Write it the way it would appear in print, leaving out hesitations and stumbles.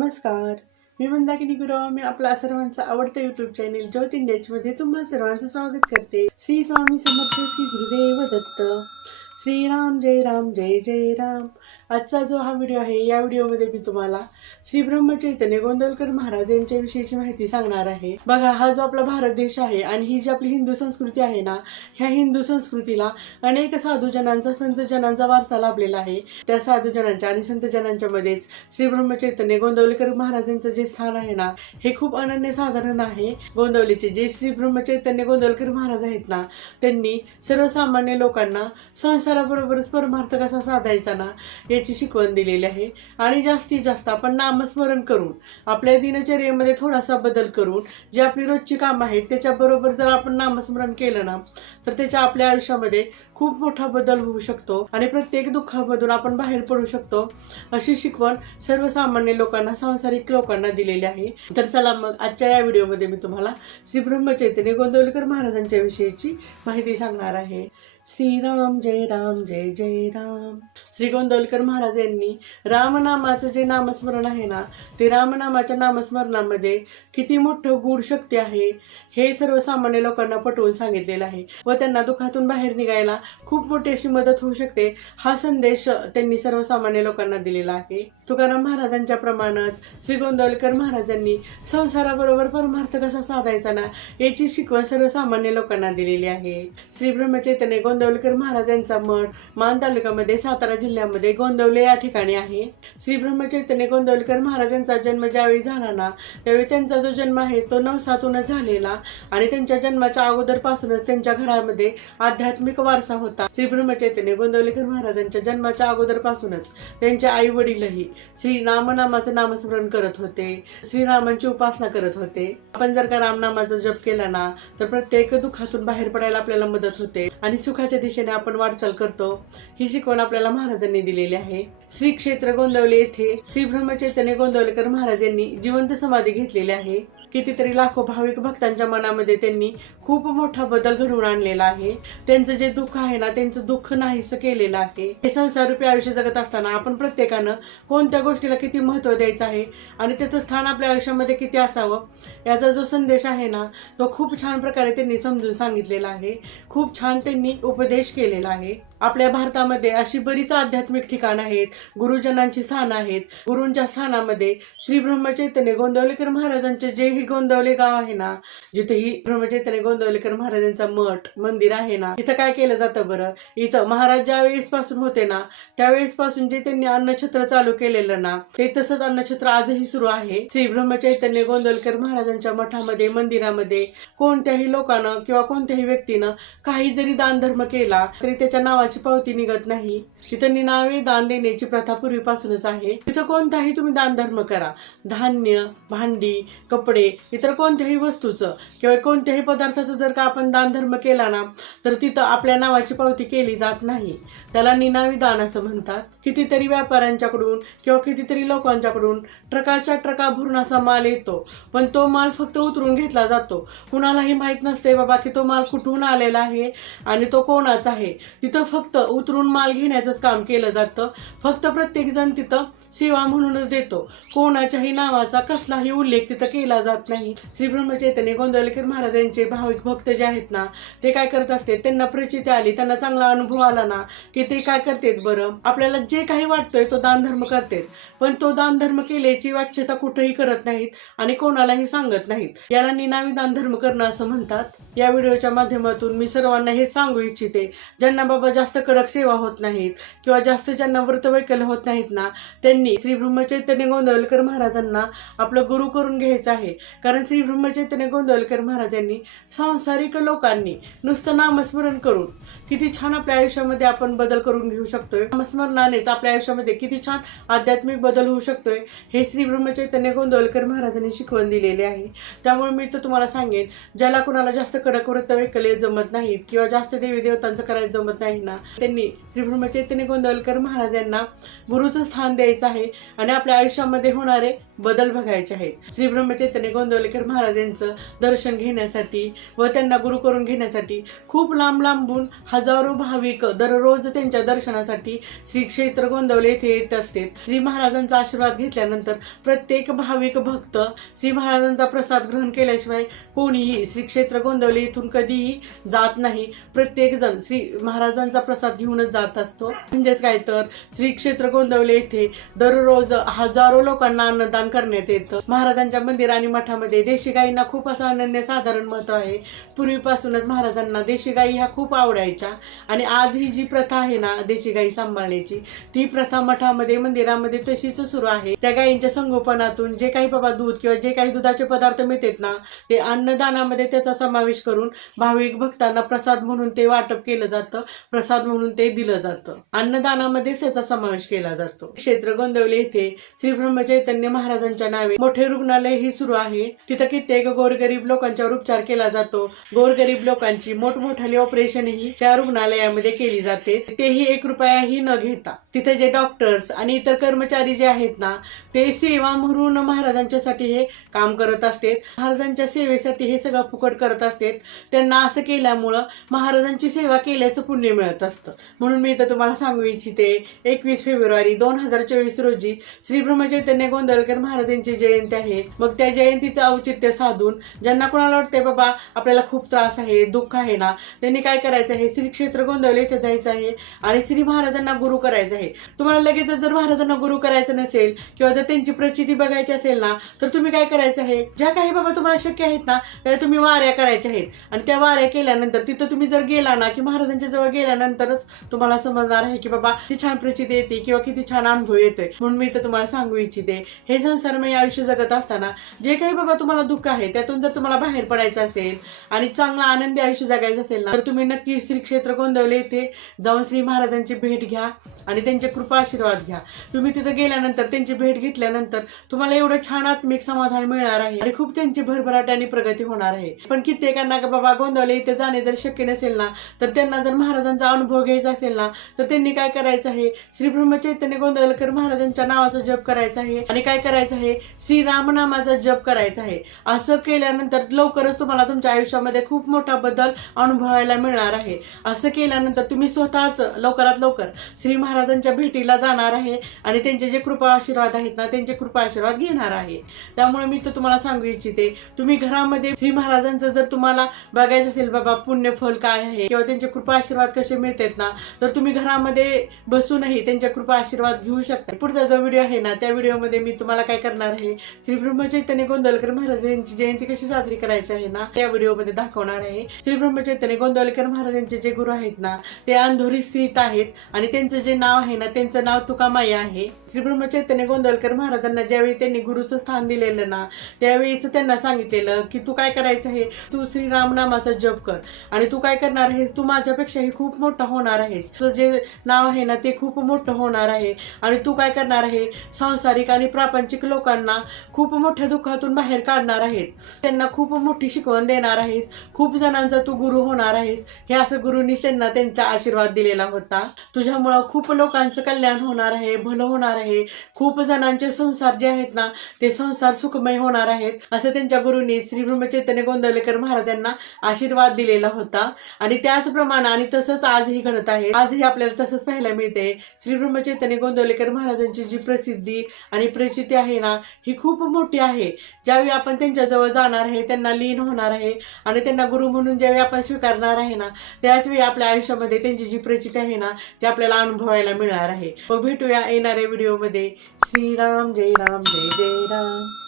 नमस्कार, मी मंदाकिनी गुरव. मी आपला सर्वांचा आवडता यूट्यूब चॅनेल ज्योत इंडियामध्ये तुम्हा सर्वांचं स्वागत करते. श्री स्वामी समर्थ, श्री गुरुदेव दत्त. श्रीराम जय राम जय जय राम. आजचा जो हा व्हिडिओ आहे, या व्हिडिओमध्ये मी तुम्हाला श्री ब्रह्मचैतन्य गोंदवलकर महाराज यांच्या विषयीची माहिती सांगणार आहे. बघा, हा जो आपला भारत देश आहे आणि ही जी आपली हिंदू संस्कृती आहे ना, ह्या हिंदू संस्कृतीला अनेक साधूजनांचा, संतजनांचा वारसा लाभलेला आहे. त्या साधूजनांच्या आणि संतजनांच्या मध्येच श्री ब्रह्मचैतन्य गोंदवलकर महाराजांचं जे स्थान आहे ना, हे खूप अनन्यसाधारण आहे. गोंदवलीचे जे श्री ब्रह्मचैतन्य गोंदवलकर महाराज आहेत ना, त्यांनी सर्वसामान्य लोकांना संसाराबरोबरच परमार्थ कसा साधायचा ना, याची शिकवण दिलेली आहे. आणि जास्तीत जास्त आपण नामस्मरण करून, आपल्या दिनचर्येमध्ये थोडासा बदल करून, जे आपली रोजची कामं आहेत त्याच्याबरोबर जर आपण नामस्मरण केलं ना, तर त्याच्या आपल्या आयुष्यामध्ये खूप मोठा बदल होऊ शकतो आणि प्रत्येक दुःखामधून आपण बाहेर पडू शकतो, अशी शिकवण सर्वसामान्य लोकांना, सांसारिक लोकांना दिलेली आहे. तर चला मग आजच्या या व्हिडिओमध्ये मी तुम्हाला श्री ब्रह्मचैतन्य गोंदवलकर महाराजांच्या विषयीची माहिती सांगणार आहे. श्रीराम जय राम जय जय राम. श्री गोंदवलकर महाराज यांनी रामनामाचं जे नामस्मरण आहे ना, ते रामनामाच्या नामस्मरणामध्ये किती मोठं गूढ शक्ती आहे हे सर्वसामान्य लोकांना पटवून सांगितलेलं आहे व त्यांना दुःखातून बाहेर निघायला खूप मोठी अशी मदत होऊ शकते, हा संदेश त्यांनी सर्वसामान्य लोकांना दिलेला आहे. तुकाराम महाराजांच्या प्रमाणच श्री गोंदवलकर महाराजांनी संसाराबरोबर परमार्थ कसा साधायचा ना, याची शिकवण सर्वसामान्य लोकांना दिलेली आहे. श्री ब्रह्मचैतन्य गोंदवलकर महाराजांचा मठ मान तालुक्यामध्ये, सातारा जिल्ह्यामध्ये गोंदवले या ठिकाणी आहे. श्री ब्रह्मचैतन्य गोंदवलकर महाराजांचा जन्म ज्यावेळी झाला ना, त्यावेळी त्यांचा जो जन्म आहे तो नवसातूनच झालेला आणि त्यांच्या जन्माच्या अगोदरपासूनच त्यांच्या घरामध्ये आध्यात्मिक वारसा होता. श्री ब्रह्मचैतन्य गोंदवलकर महाराजांच्या जन्माच्या अगोदरपासूनच त्यांचे आई वडीलही श्री रामनामाचं नामस्मरण करत होते, श्रीरामांची उपासना करत होते. आपण जर का रामनामाचा जप केला ना, तर प्रत्येक दुःखातून बाहेर पडायला आपल्याला मदत होते आणि सुखाच्या दिशेने आपण वाटचाल करतो, ही शिकवण आपल्याला महाराजांनी दिलेली आहे. श्री क्षेत्र गोंदवले येथे श्री ब्रह्मचैतन्य गोंदवलकर महाराज यांनी जिवंत समाधी घेतलेली आहे. कितीतरी लाखो भाविक भक्तांच्या मनामध्ये त्यांनी खूप मोठा बदल घडवून आणलेला आहे. त्यांचं जे दुःख आहे ना, त्यांचं दुःख नाहीसं केलेलं आहे. हे संसाररूपी आयुष्य जगत असताना आपण प्रत्येकानं कोणत्या गोष्टीला किती महत्त्व द्यायचं आहे आणि त्याचं स्थान आपल्या आयुष्यामध्ये किती असावं, याचा जो संदेश आहे ना, तो खूप छान प्रकारे त्यांनी समजून सांगितलेला आहे. खूप छान त्यांनी उपदेश केलेला आहे. आपल्या भारतामध्ये अशी बरीच आध्यात्मिक ठिकाणं आहेत, गुरुजनांची स्थानं आहेत. गुरूंच्या स्थानामध्ये श्री ब्रह्मचैतन्य गोंदवलेकर महाराजांचे जे ही गोंदवले गाव आहे ना, जिथे ही ब्रह्मचैतन्य गोंदवलेकर महाराजांचा मठ, मंदिर आहे ना, इथं काय केलं जातं बरं? इथं महाराज ज्या वेळेस पासून होते ना, त्यावेळेस पासून जे त्यांनी अन्नछत्र चालू केलेलं ना, ते तसंच अन्नछत्र आजही सुरू आहे. श्री ब्रह्मचैतन्य गोंदवलकर महाराजांच्या मठामध्ये, मंदिरामध्ये कोणत्याही लोकांना किंवा कोणत्याही व्यक्तीनं काही जरी दान धर्म केला तरी त्याच्या नावाची पावती निघत नाही. तिथं निनावे दान देण्याची प्रथा पूर्वीपासूनच आहे. तिथं कोणताही तुम्ही दान धर्म करा, धान्य, भांडी, कपडे, इतर कोणत्याही वस्तूचं किंवा कोणत्याही पदार्थाचं जर का आपण दान धर्म केला ना, तर तिथं आपल्या नावाची पावती केली जात नाही. त्याला निनावी दान असं म्हणतात. कितीतरी व्यापाऱ्यांच्याकडून किंवा कितीतरी लोकांच्याकडून ट्रकाच्या ट्रका भरून असा माल येतो, पण तो माल फक्त उतरून घेतला जातो. कुणालाही माहित नसते बाबा की तो माल कुठून आलेला आहे आणि तो कोणाचा आहे. तिथं फक्त उतरून माल घेण्याचंच काम केलं जातं. फक्त प्रत्येक जण तिथं सेवा म्हणूनच देतो. कोणाच्याही नावाचा कसलाही उल्लेख तिथं केला जात नाही. श्री ब्रह्मचैतन्य गोंदवलकर महाराजांचे भाविक भक्त जे आहेत ना, ते काय करत असते, त्यांना प्रचिती आली, त्यांना चांगला अनुभव आला ना, की ते काय करतात बरं, आपल्याला जे काही वाटतोय तो दान धर्म करतात, पण तो दान धर्म केल्याची वाच्यता कुठेही करत नाहीत आणि कोणालाही सांगत नाहीत. याला निनावी दान धर्म करणं असं म्हणतात. या व्हिडिओच्या माध्यमातून मी सर्वांना हे सांगू इच्छिते, ज्यांना बाबा जास्त कडक सेवा होत नाहीत किंवा जास्त ज्यांना व्रत वैकल्य होत नाहीत ना, त्यांनी श्री ब्रह्मचैतन्य गोंदवलकर महाराजांना आपलं गुरु करून घ्यायचं आहे. कारण श्री ब्रह्मचैतन्य गोंदवलकर महाराजांनी सांसारिक लोकांनी नुसतं नामस्मरण करून किती छान आपल्या आयुष्यामध्ये आपण बदल करून घेऊ शकतोय. नामस्मरणानेच आपल्या आयुष्यामध्ये किती छान आध्यात्मिक बदल होऊ शकतोय, हे श्री ब्रह्मचैतन्य गोंदवलकर महाराजांनी शिकवण दिलेली आहे. त्यामुळे मी तर तुम्हाला सांगेन, ज्याला कोणाला जास्त कडक व्रत वैकल्य जमत नाहीत किंवा जास्त देवी देवतांचं करायचं जमत नाही ना, त्यांनी श्री ब्रह्मचैतन्य गोंदवलेकर महाराज यांना गुरुचं स्थान द्यायचं आहे आणि आपल्या आयुष्यामध्ये होणारे बदल बघायचे आहेत। श्री ब्रह्मचैतन्य गोंदवलेकर महाराज यांचं दर्शन घेण्यासाठी व त्यांना गुरु करून घेण्यासाठी खूप लांब लांबून हजारो भाविक दररोज त्यांच्या दर्शनासाठी श्री क्षेत्र गोंदवले येथे येत असते। श्री महाराजांचा आशीर्वाद घेतल्यानंतर प्रत्येक भाविक भक्त श्री महाराजांचा प्रसाद ग्रहण केल्याशिवाय कोणीही श्री क्षेत्र गोंदवले इथून कधीही जात नाही। प्रत्येक जण श्री महाराजांचा प्रसाद घेऊनच जात असतो। म्हणजेच काय तर श्री क्षेत्र गोंदवले येथे दररोज हजारो लोकांना अन्नदान करण्यात येतं। महाराजांच्या मंदिर आणि मठामध्ये देशी गायींना खूप असं अनन्यसाधारण महत्त्व आहे। पूर्वीपासूनच महाराजांना देशी गायी ह्या खूप आवडायच्या आणि आज ही जी प्रथा आहे ना देशी गायी सांभाळण्याची, ती प्रथा मठामध्ये मंदिरामध्ये तशीच सुरू आहे। त्या गायींच्या संगोपनातून जे काही बाबा दूध किंवा जे काही दुधाचे पदार्थ मिळतात ना ते अन्नदानामध्ये त्याचा समावेश करून भाविक भक्तांना प्रसाद म्हणून ते वाटप केलं जातं, प्रसाद म्हणून ते दिलं जातं। अन्नदानामध्ये त्याचा समावेश केला जातो। क्षेत्र गोंदवले येथे श्री ब्रह्मचैतन्य महाराजांच्या नावे मोठे रुग्णालय ही सुरू आहे। तिथं कित्येक गोरगरीब लोकांच्यावर उपचार केला जातो। गोरगरीब लोकांची मोठमोठाली ऑपरेशन ही त्या रुग्णालयामध्ये केली जाते, तेही 1 रुपयाही न घेता। तिथे जे डॉक्टर्स आणि इतर कर्मचारी जे आहेत ना ते सेवा म्हणून महाराजांच्यासाठी हे काम करत असतात। महाराजांच्या सेवेसाठी हे सगळं फुकट करत असतात। त्यांना असं केल्यामुळं महाराजांची सेवा केल्याचं पुण्य मिळत असतं। म्हणून मी इथं तुम्हाला सांगू इच्छिते 21 फेब्रुवारी 2024 रोजी श्री ब्रह्मचैतन्य गोंदवलेकर महाराजांची जयंती आहे। मग त्या जयंतीचं औचित्य साधून ज्यांना कोणाला वाटतंय बाबा आपल्याला खूप त्रास आहे, दुःख आहे ना, त्यांनी काय करायचं आहे, श्री क्षेत्र गोंदवले इथे जायचं आहे आणि श्री महाराजांना गुरु करायचं आहे। तुम्हाला लगेच जर महाराजांना गुरु करायचं नसेल किंवा जर त्यांची प्रचिती बघायची असेल ना तर तुम्ही काय करायचं आहे, ज्या काही बाबा तुम्हाला शक्य आहेत ना त्या तुम्ही वाऱ्या करायच्या आहेत आणि त्या वाऱ्या केल्यानंतर तिथं तुम्ही जर गेला ना की महाराजांच्या जवळ गेल्यानंतरच तुम्हाला समजणार आहे की बाबा किती छान प्रचिती येते किंवा किती छान अनुभव येतोय। म्हणून मी तर तुम्हाला सांगू इच्छिते हे संसारमय आयुष्य जगत असताना जे काही बाबा तुम्हाला दुःख आहे त्यातून जर तुम्हाला बाहेर पडायचं असेल आणि चांगला आनंदी आयुष्य जगायचं असेल ना तर तुम्ही नक्की श्री क्षेत्र गोंदवले येथे जाऊन श्री महाराजांची भेट घ्या आणि त्यांचे कृपा आशीर्वाद घ्या। तुम्ही तिथे गेल्यानंतर त्यांची भेट घेतल्यानंतर तुम्हाला एवढं छान आत्मिक समाधान मिळणार आहे आणि खूप त्यांची भरभराट आणि प्रगती होणार आहे। पण कित्येकांना बाबा गोंदवले इथे जाणे जर शक्य नसेल ना तर त्यांना जर महाराजांचा अनुभव घ्यायचा असेल ना तर त्यांनी काय करायचं आहे, श्री ब्रह्मचैतन्य गोंदवलेकर महाराजांच्या नावाचा जप करायचा आहे आणि काय करायचं आहे, श्री राम नामाचा जप करायचा आहे। असं केल्यानंतर लवकरच तुम्हाला तुमच्या आयुष्यामध्ये खूप मोठा बदल अनुभवायला मिळणार आहे। असं केल्यानंतर तुम्ही स्वतःच लवकरात लवकर श्री महाराजांच्या भेटीला जाणार आहे आणि त्यांचे जे कृपा आशीर्वाद आहेत ना त्यांचे कृपा आशीर्वाद घेणार आहे। त्यामुळे मी तर तुम्हाला सांगू इच्छिते तुम्ही घरामध्ये श्री महाराजांचं जर तुम्हाला बघायचं असेल बाबा पुण्यफल काय आहे किंवा त्यांचे कृपा आशीर्वाद कसे मिळतात ना तर तुम्ही घरामध्ये बसूनही त्यांच्या कृपा आशीर्वाद घेऊ शकता। पुढचा जो व्हिडिओ आहे ना त्या व्हिडिओमध्ये मी तुम्हाला काय करणार आहे, श्री ब्रह्मचैतन्य गोंदवलेकर महाराजांची जयंती कशी साजरी करायची आहे ना त्या व्हिडिओमध्ये दाखवणार आहे। श्री ब्रह्मचैतन्य गोंदवलेकर महाराजांचे जे गुरु आहेत ना ते अंधोरी स्थित आहेत आणि त्यांचं जे नाव आहे ना त्यांचं नाव तुकामाई आहे। श्री ब्रह्मचैतन्य गोंदवलेकर महाराजांना ज्यावेळी त्यांनी गुरुचं स्थान दिलेलं ना त्यावेळीच त्यांना सांगितलेलं की तू काय करायचं आहे, तू श्री राम नामाचा जप कर आणि तू काय करणार आहेस, तू माझ्यापेक्षाही खूप मोठा होणार आहेस। तुझं जे नाव आहे ना ते खूप मोठं होणार आहे आणि तू काय करणार आहे, सांसारिक आणि प्रापंचिक लोकांना खूप मोठ्या दुःखातून बाहेर काढणार आहेस, त्यांना खूप मोठी शिकवण देणार आहेस, खूप जणांचा तू गुरु होणार आहेस। हे असं गुरुनी त्यांना त्यांचा आशीर्वाद दिलेला होता। तुझ्यामुळं खूप लोकांचं कल्याण होणार आहे, भलं होणार आहे, खूप जणांचे संसार जे आहेत ना ते संसार सुखमय होणार आहेत असं त्यांच्या गुरुनी श्री ब्रह्मचैतन्य गोंदवलेकर महाराजांना आशीर्वाद दिलेला होता। आणि त्याचप्रमाणे आणि तसंच आजही घडत आहे, आजही आपल्याला तसंच पाहायला मिळते। श्री ब्रह्मचैतन्य गोंदवलेकर महाराजांची जी प्रसिद्धी आणि प्रचिती आहे ना ही खूप मोठी आहे। ज्यावेळी आपण त्यांच्याजवळ जाणार आहे, त्यांना लीन होणार आहे आणि त्यांना गुरु म्हणून ज्यावेळी आपण स्वीकारणार आहे ना त्याच वेळी आपल्या आयुष्यामध्ये त्यांची जी प्रचिती आहे ना ते आपल्याला अनुभवायला मिळणार आहे। मग भेटूया येणाऱ्या व्हिडिओमध्ये। श्रीराम जय राम जय जय राम।